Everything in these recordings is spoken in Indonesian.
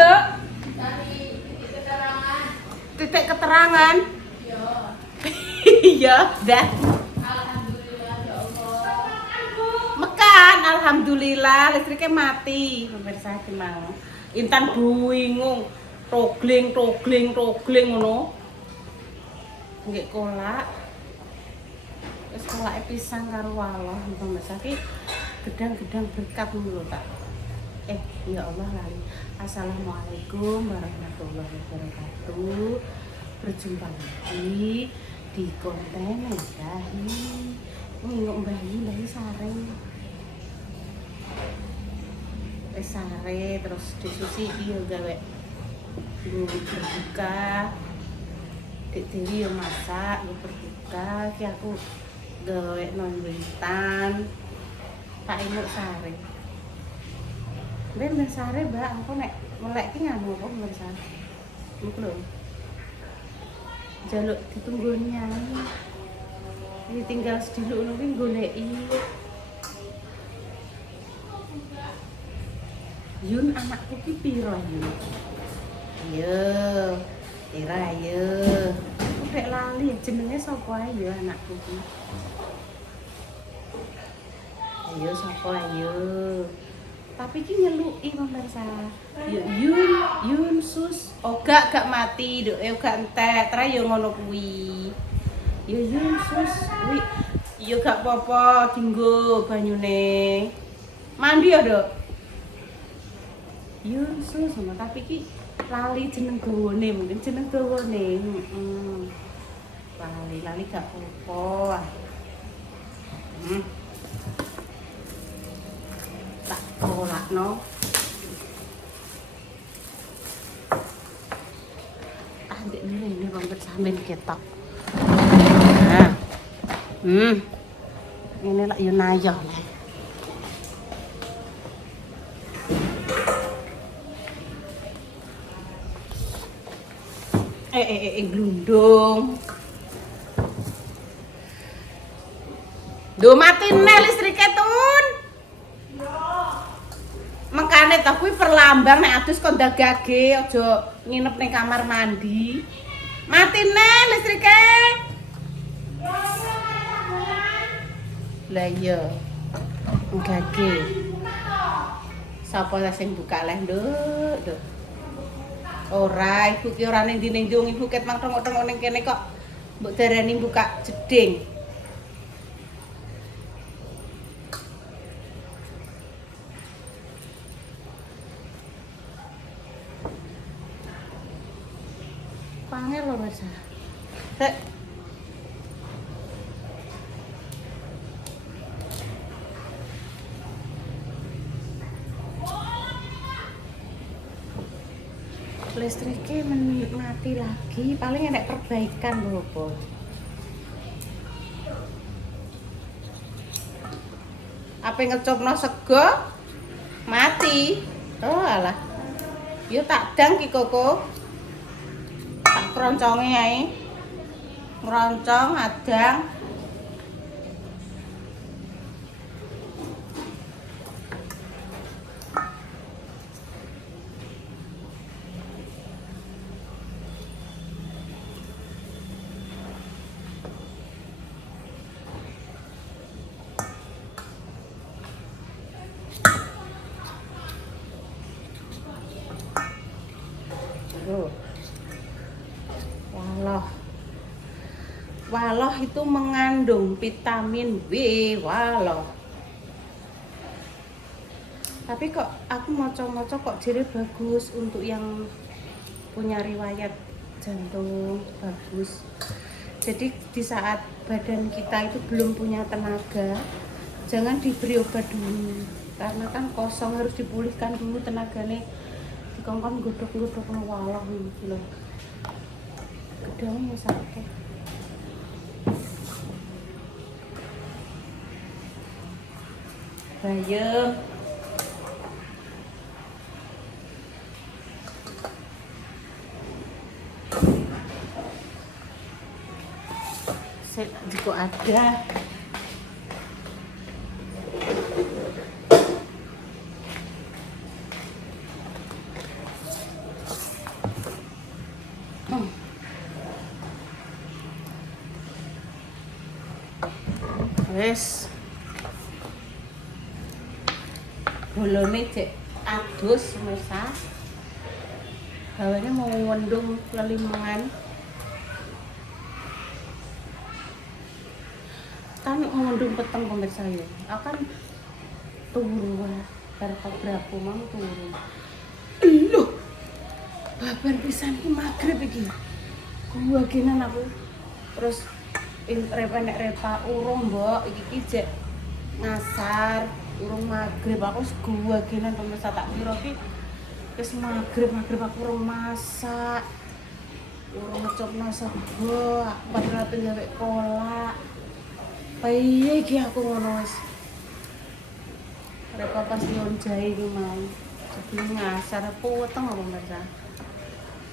Dok? Cari titik keterangan. Titik keterangan. Iya. Iya, dah. Alhamdulillah ya Allah. Mekan, alhamdulillah listriknya mati. Pemirsa iki mau. Intan bingung. Togling ngono. Nggih kolak. Wis kolake pisang karo waloh pemirsa iki gedang-gedang berkat ngono tak. Ya Allah lali. Assalamualaikum warahmatullahi wabarakatuh. Berjumpa lagi di konten Bayi. Nginguk Bayi sare. Sare terus disusi yo gawe berbuka. Dik Dewi yo masak, yo berbuka, ki aku gawe non-wintan. Tak inguk sare. Ben sare, Mbak, aku nek melek ki nganu apa ben sare. Iku lho. Jaluk ditunggoni ae. Ini tinggal sediluk ngono ki goleki. Yun anakku ki piro Yun? Yo. Ira yo. Udah lali jenenge sapa ae yo anakku ki. Ayo sapa ayo. Tapi ki nyeluki pemirsa. Yun sus. Oh gak mati, dok gak entek. Tra yo ngono kuwi. Yo Yun sus. Kuwi yo gak apa-apa dienggo banyune. Mandi ya, Dok. Yun sus, tapi ki lali jeneng gawane, mungkin jeneng gawane. Lali gak apa-apa. Tak kolakno. Ndek ini bangker sambil ketok. Nah. Ini lah yo nayo. Glundung. Duh mati nih listriknya tun. Makane ta kuwi perlambang nek adus kok ndagage aja nginep ning kamar mandi. Matine listrike. Lah iya. Ndagage. Sapa lah sing buka leh, Nduk? Ora, ibu ki ora ning ndi-ndi ibu ket mang tengok-tengok ning kene kok mbok darani buka jeding. Panggil loh Mas. Listriknya mati lagi, paling ada perbaikan loh, Bo. Apa ngecopno sego mati. Oh alah. Yo tak dang ki Koko. Tak kronconge ae. Ngroncong adang. Waloh itu mengandung vitamin B, waloh. Tapi kok aku moco-moco kok jadi bagus untuk yang punya riwayat jantung, bagus. Jadi di saat badan kita itu belum punya tenaga, jangan diberi obat dulu. Karena kan kosong, harus dipulihkan dulu tenaganya. Dikongkon godok-godok waloh gitu loh. Gedangnya sakit. Bayem. Jika ada Wes. Bolone cek adus pemirsa. Hawane mau ngondong lelimengan. Kan ngondong peteng pemirsa ya. Akan turu bar berapa mang turu. Loh. Babar pisan ki magrib iki. Gua kinan aku. Terus repa urung mbok iki jek ngasar urung magrib aku gua kinan pemirsa tak kira ki wis magrib aku urung masak urung ngecopno sego padahal pengen gawe kolak piye iki aku ngono wis repa pas nyon jahe iki mau jadi ngasar puweteng apa pemirsa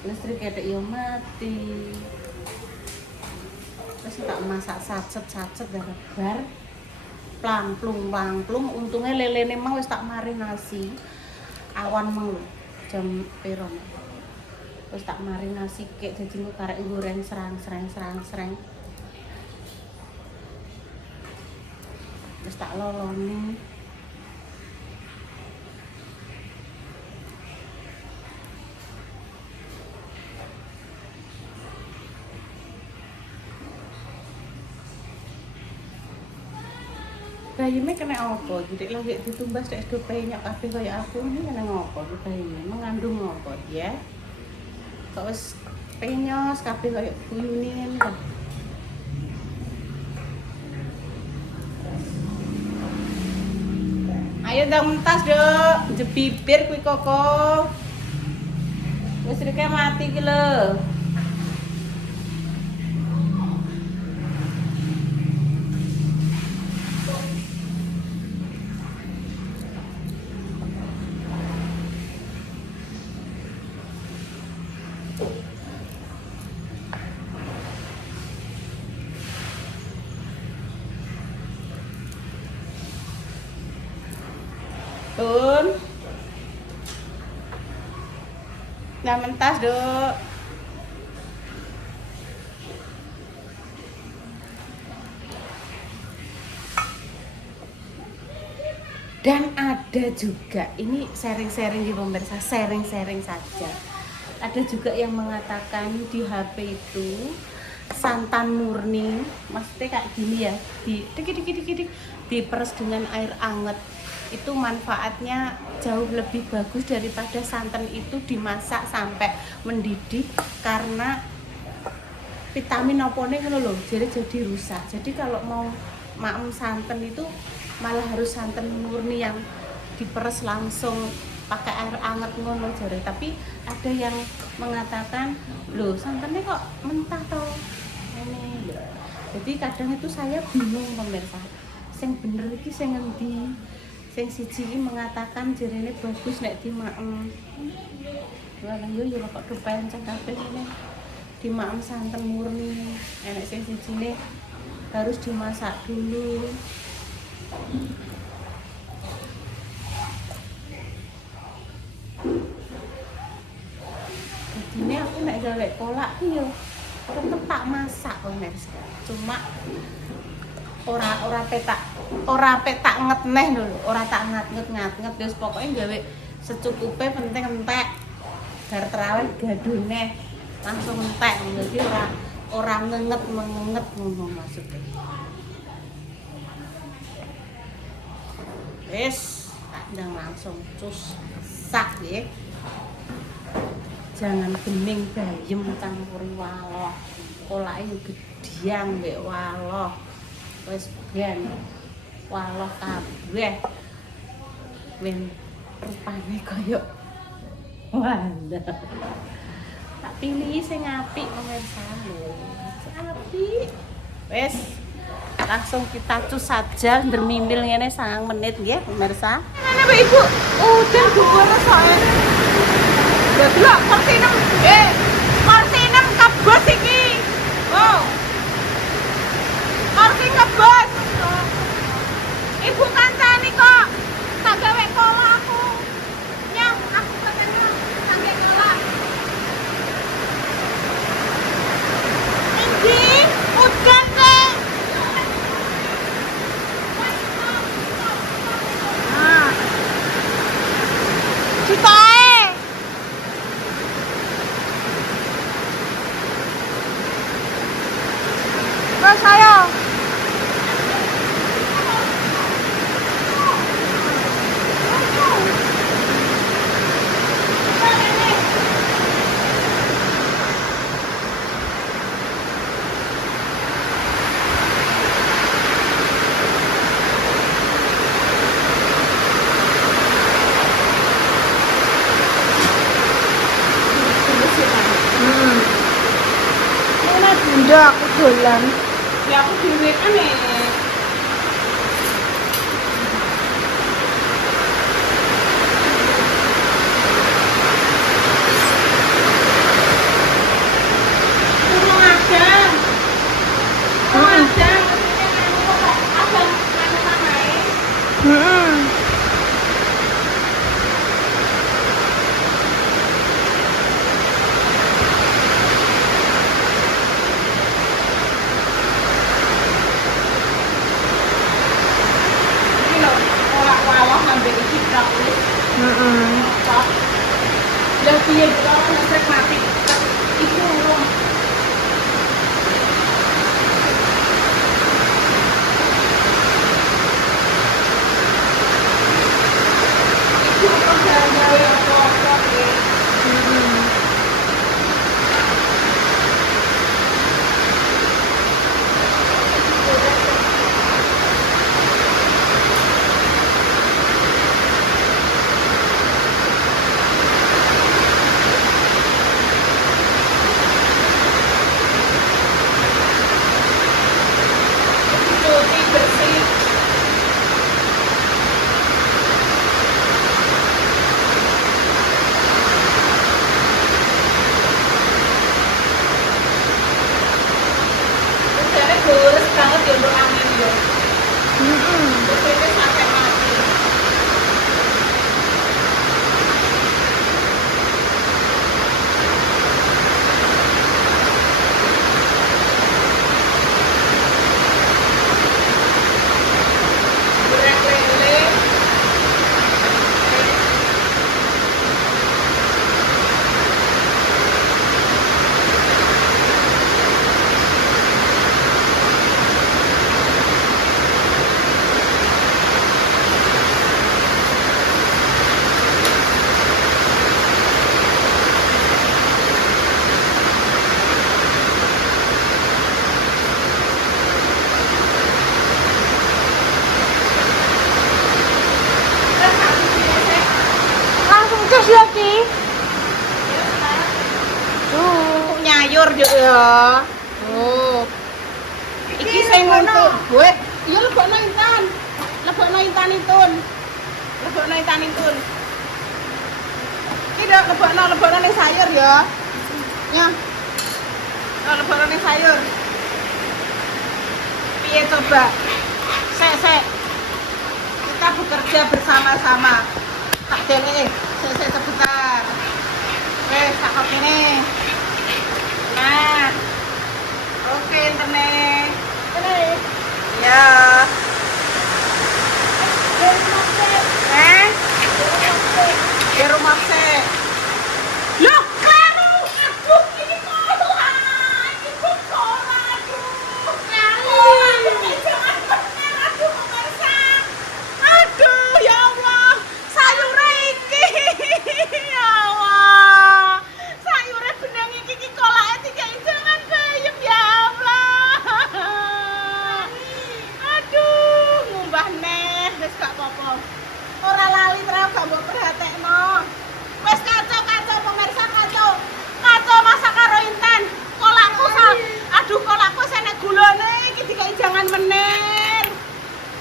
listrik ketek yo mati terus tak masak sacet dah bar plangplung untungnya lelene mang wis tak marinasi awan mang lho jam piro terus tak marinasi kek dadi engko karek goreng serang terus tak loloni bayine kena apa? Jadi lagi ditumbas nek do penyok kabeh kaya aku ini kena ngopo iki bayine? Mengandung ngopo ya? Kok wis penyos kabeh kaya buyune kan. Ayo ndang mentas, Dok. Jebibir kuwi koko. Listrike mati iki lho. Tun. Nah mentas, Dok. Dan ada juga, ini sharing-sharing di pemirsa, sharing-sharing saja. Ada juga yang mengatakan di HP itu santan murni, maksudnya kayak gini ya, dikit diperes dengan air anget. Itu manfaatnya jauh lebih bagus daripada santan itu dimasak sampai mendidih karena vitamin opone ngono lho, jadi rusak. Jadi kalau mau maem santan itu malah harus santan murni yang diperes langsung pakai air anget ngono jare. Tapi ada yang mengatakan, "Loh, santannya kok mentah toh?" Ini. Jadi kadang itu saya bingung pemirsa. Sing bener iki sing ngendi? Sing siji mengatakan jarene bagus nek dimaem. Lah yo kok kepencet kabeh ngene. Dimaem santan murni. Enek sing sijine harus dimasak dulu. Jadi aku nek gawe kolak ki yo tetep tak masak pemirsa. Cuma ora petak ngetneh lho, ora tak ngat-ngat wis pokoke gawe secukupe penting entek. Bar terawih gadune langsung entek. Jadi ora ngenget ngono maksudnya. Wis, tak ndang langsung cus sak ya. Jangan bening bayem campuri waloh. Kolake yo gediang mbek waloh. Wis ben waloh kabeh. Men rupane koyo wanda. Tak pilih sing apik pemirsa lho. Apik. Wis langsung kita cus saja ndermimil ngene 9 menit nggih pemirsa. Ngene Mbak Ibu. Udan gugur soalnya. Delok kursi 6. Kursi 6 kebos iki. Oh. Kursi kebos. Ibu kancani kok. Tak gawe kolak aku. Nyang, aku pengen sange kolak. Ini udan teh. Ndak aku dolan. Ya aku dhewe kan nih. Kurang ada. Kurang ada. Ada mana-mana ya. Heeh. Ini loh, orang wawah ngambil iki praktis. Heeh. Lah piye kalau listrik mati? Iku urung. Iku urung gawe apa-apa ya. Cuci bersih. Udara gores banget ya untuk angin ya. Mesinnya sampai mati. Goreng lele. Langsung cas ya, Ki. Tuh. Nyayur yo ya. Oh. Iki sing untuk buat. Ya lebokno intan. Lebokno intan itun. Lebokno intan itun. Iki dak lebokno ning sayur ya. Ya. Lebokno ning sayur. Piye coba? Sek. Kita bekerja bersama-sama. Tak dene, sek sebentar. Tak kok ini. Nah. Oke, internet. Ya. Di rumah sek. Loh, kleru. Aduh, ini kolah. Ibu kolah, aduh. Jangan bener, aduh, pemirsa. Aduh, ya Allah. Sayure iki. Ya Allah. Sayure benang iki kolake dikai jangan bayem ya Allah. Aduh, ngumbah neh wis gak apa-apa. Ora lali terus gak mbok perhatekno. Wis kacau pemirsa kacau. Kacau masak karo Intan. Kolakku aduh kolakku enek gulane iki dikai jangan menir.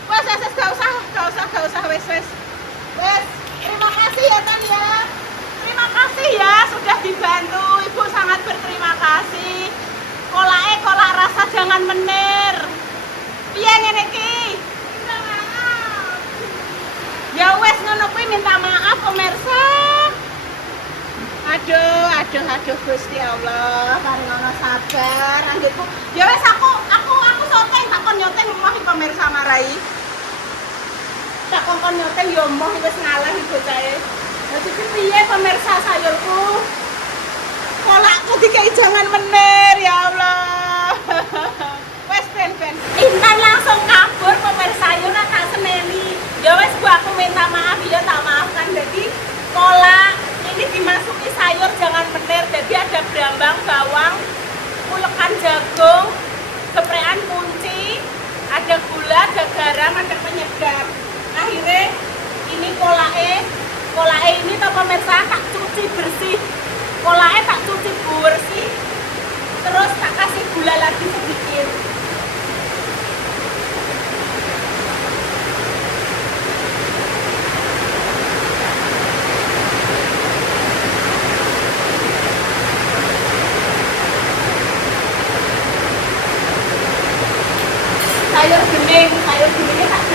Wes gak usah wes. Wes, terima kasih ya Tan ya. Terima kasih ya sudah dibantu. Ibu sangat berterima kasih. Kolak rasa jangan menir. Piye ngene iki? Minta maaf. Ya wes ngono kuwi minta maaf pemirsa. Aduh Gusti Allah, paringono sabar anggitku. Ya wes aku soteng tak kon nyoteng omah iki pemirsa marai. Tak kon nyoteng ya omah wis ngalah iki bocahe. Dadi piye pemirsa sayurku? Kolakku dikai jangan menir ya Allah. Wes ben. Intan langsung kabur pemirsa yo nak tak seneni. Ya wes Bu aku minta maaf ya tak maafkan. Jadi kolak ini dimasuki sayur jangan menir. Jadi ada brambang, bawang, ulekan jagung, geprekan kunci, ada gula, ada garam, ada penyedap. Akhirnya ini kolake ini tuh pemirsa tak cuci bersih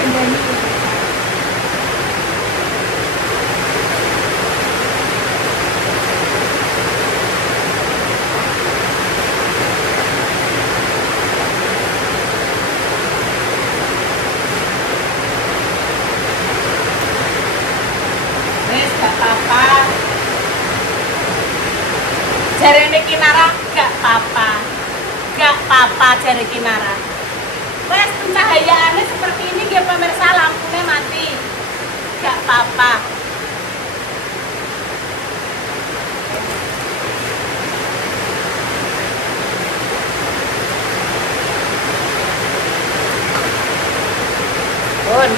dandani. Wes gak apa-apa. Jarene Kinara gak apa-apa. Gak apa-apa jare Kinara. Wes pencahayaannya seperti ini dia pemirsa, lampunya mati. Gak apa-apa. Bun.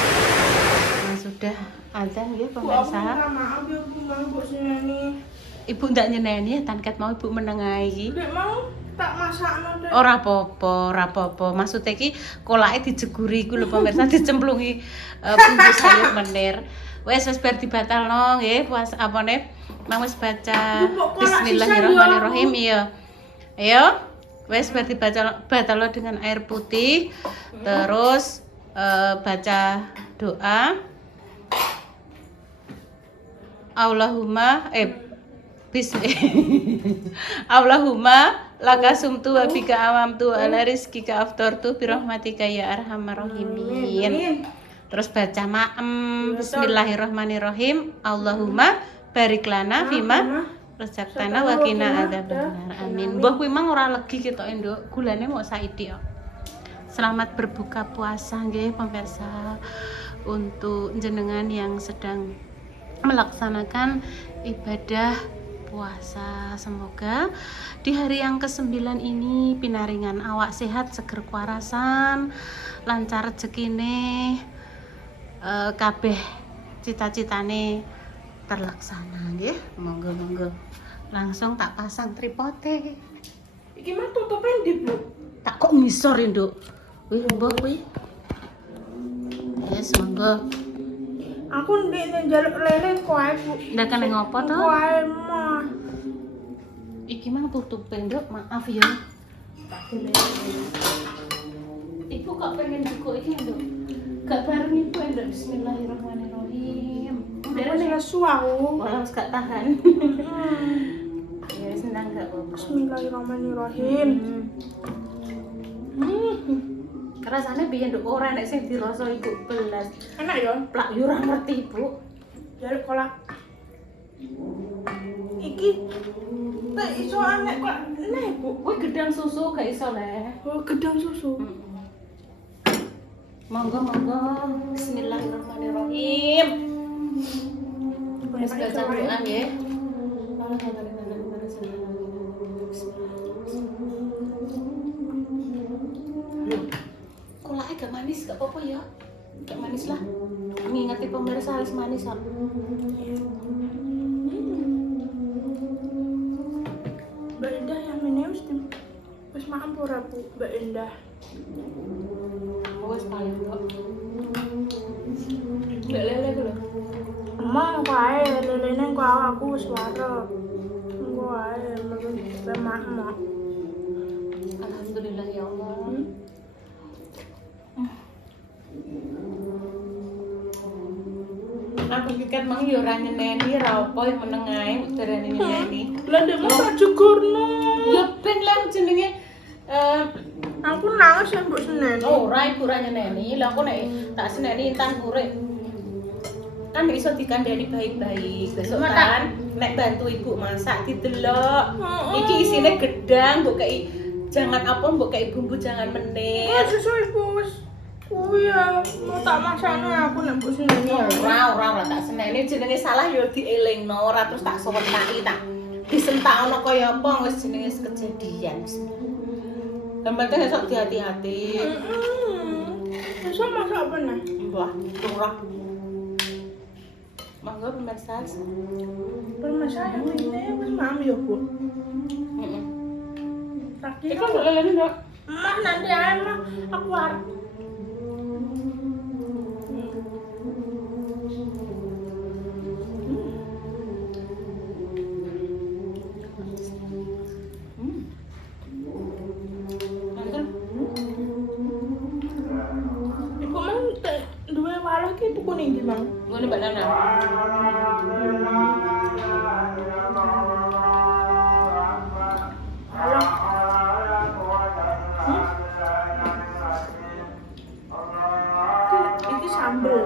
Nah, sudah azan ya pemirsa. Maaf ya Bu, mau Bu seneni. Ibu ndak nyeneni ya tanket mau ibu menengahi. Dek mau tak masakno Dek. Ora apa-apa. Maksudnya ki kolake dijeguri iku lho pemirsa, dicemplungi bumbu sayur menir. Wes bar dibatalno nggih puasa apane? Mang wis baca Bismillahirrahmanirrahim ya. Ayo. Wes bar batalno dengan air putih. Terus baca doa. Allahumma Allahumma laka sumtu wa bika awamtu ala rizkika aftortu birahmatika ya arhamar rahimin. Terus baca ma'am Bismillahirrahmanirrahim. Allahumma barik lana fima rezaktana wa qina adzabannar. Amin. Mbah kuwi mang ora legi ketoke, Nduk. Gulane mau saithik kok. Selamat berbuka puasa nggih pemirsa, untuk jenengan yang sedang melaksanakan ibadah puasa. Semoga di hari yang ke-9 ini pinaringan awak sehat, seger kuarasan, lancar rezekine, kabeh cita-citane terlaksana nggih. Monggo langsung tak pasang tripode. Iki mah tutupe ndi, Bu? Tak kok ngisor ya, Nduk. Wih, mbok kuwi. Yes, monggo. Aku ndek njaluk lele kok ae, Bu. Ndak kene ngopo to? Kok ae mah. Iki mang tutup Nduk, maaf ya. Ibu kok pengen buku iki, Nduk? Gak bareng ibu, Nduk. Bismillahirrahmanirrahim. Aku nek asu aku. Wah, gak tahan. Ya senang gak apa-apa. Bismillahirrahmanirrahim. Rasane piye, Nduk? Ora nek sing dirasa ibu belas. Enak ya? Plak yo ora ngerti, Bu. Jaluk kolak. Iki tak iso anek kok enak, Bu. Kuwi gedang susu gak iso le. Oh, gedang susu. Monggo. Bismillahirrahmanirrahim. Wis baca doa nggih. Kolake gak manis, gak apa-apa ya. Gak manis lah. Ngingeti pemirsa harus manis kok. Mbak Indah yang ini wis makan pura, Bu. Mbak Indah. Wis paling kok. Mbak lele ku lho. Emang kok ae lelene kok aku wis warep. Kok ae mbak mak. Alhamdulillah ya Allah. Aku pikir mang yo ora nyeneni ra apa yang meneng ae udarane nyeneni. Lah ndek mau tak jegurno. Ya ben lah jenenge Aku nangis ya mbok seneni. ora ibu ora nyeneni. Lah aku nek tak seneni entah urip. Kan iso dikandani baik-baik. Besok kan nek bantu ibu masak didelok. Iki isine gedang mbok kei jangan apa mbok kei bumbu jangan menit. Kok susu ibu wis kuwi ya mau tak masakno aku nek mbok seneni. Ora tak seneni jenenge salah ya dielingno ora terus tak sewentaki tak disentakno kaya apa wis jenenge kejadian. Yang penting esok hati-hati. Besok masak apa nih? Wah, kurang. Mangga pemirsa. Permasalahan ini wis mam ya, Bu. Heeh. Tapi Iku lelene ndok. mah nanti ae mah aku arep. Ibu mang Ini Mbak Nana. Halo. Ini sambel.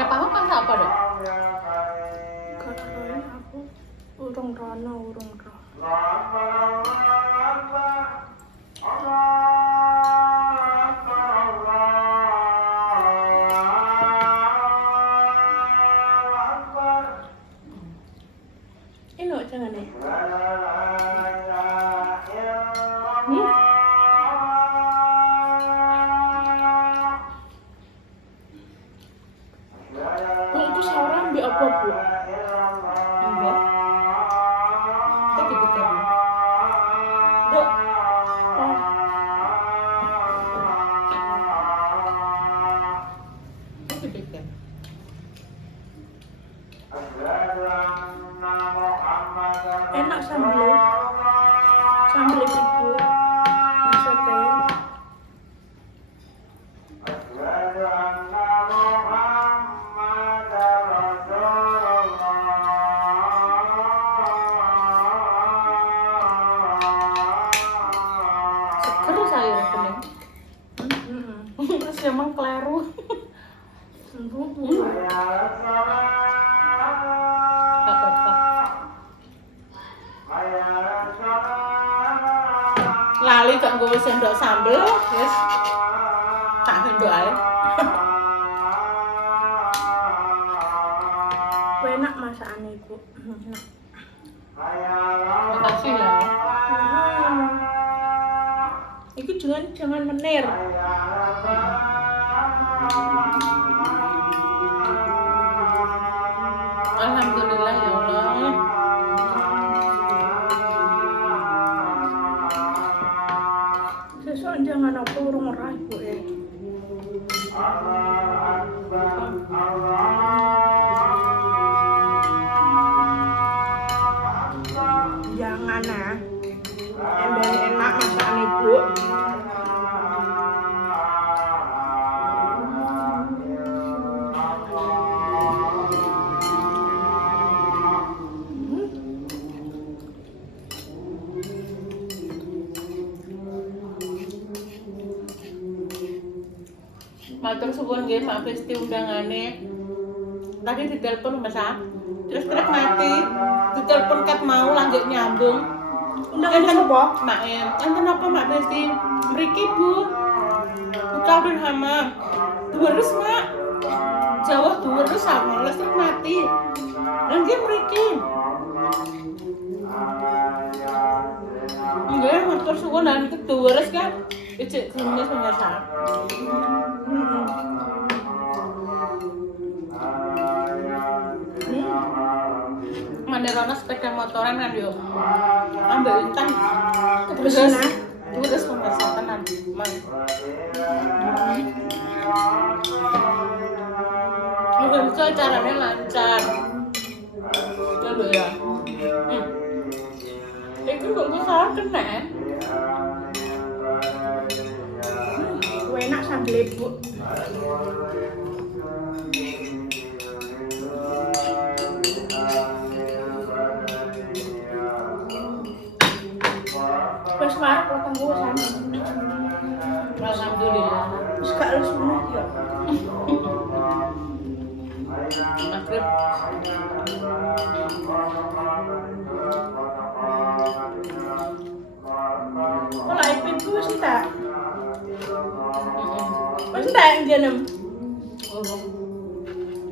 Repah kan apa dok? Karena aku urung rono. Ini jangan nih. Itu seorang ambil apa bu? Enggak. Kita dipikir. Dok. Oh, Kita dipikir. enak sambel. Sambel ibu. Maksudnya. Seger sayur bening. Terus emang kleru. Bu. Tak apa. Lali kok nggawa sendok sambel, wis tak sendok ae. Enak masakan ibu. Enak. Makasih ya. Iki jangan menir. Alhamdulillah ya Allah. Sesuk jangan apa urung ora ibu ya. Jangan ah. Enak masakan ibu. Matur suwun nggih Mak Besti undangane. Tadi ditelepon Mas A. Terus trek mati. Ditelepon kat mau lanjut nyambung. Undangan sapa? Mak enten apa Mak Besti? Mriki Bu. Buka ben hama. Terus Mak. Jawab terus sama listrik mati. Lan nggih mriki. Nggih matur suwun lan keduweres kan. Ijek gemes pemirsa. Manderono sepeda motoran kan yo. Ambil intan. Terus terus pemirsa tenan. Mang. Muga-muga caranya lancar. Coba ya. Itu kok gue salah kena. Enak sambel ibu. Wes marek potong gue sama. Alhamdulillah. Wis gak lus meneh ya. Maghrib. Kalau ipin ku wis entek. Wis entek ngenem. Oh.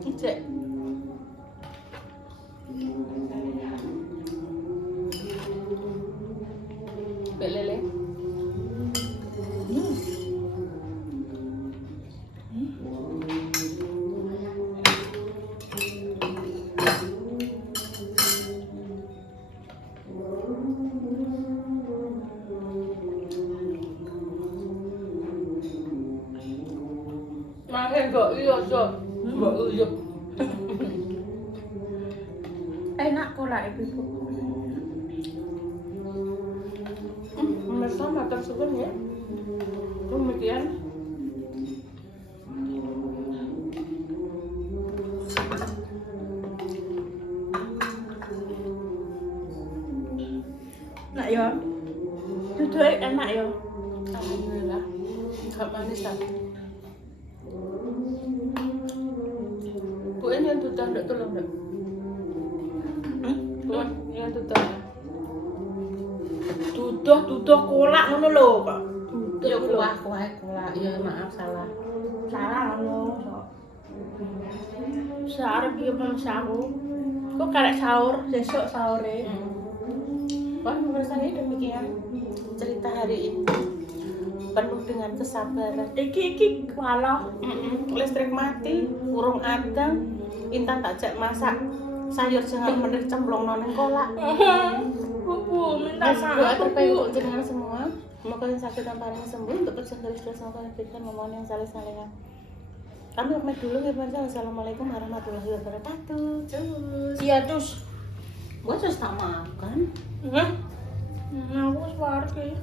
Ijek. Belele. Makan kok iya so. Mbok uyup. Enak kok lah ibu. sama tersebut ya. Kemudian Nak yo. Duduk enak yo. alhamdulillah gak manis tapi. Bu ini yang tutup ndak tolong ndak? Bu yang tutup. Duduh kolak ngono lho kok. Ya Duduh lho. kuah. Ya maaf salah. Salah ngono. Searep iki aku. Kok karek sahur, besok sahore. Wah, rasanya demikian cerita hari ini penuh dengan kesabaran. Iki walah. Listrik mati, urung ada. Intan tak jak masak sayur jangan menir cemplong noneng kolak. Bu, minta Doa maaf terbaik Bu. untuk jenengan semua. Semoga yang sakit dan parah sembuh. Untuk kerjaan garis keras semoga diberikan memohon yang saleh-salehan. Kami pamit dulu ya pemirsa. Wassalamualaikum warahmatullahi wabarakatuh. Cus. Iya, terus. Gua terus tak makan. Aku wis parek.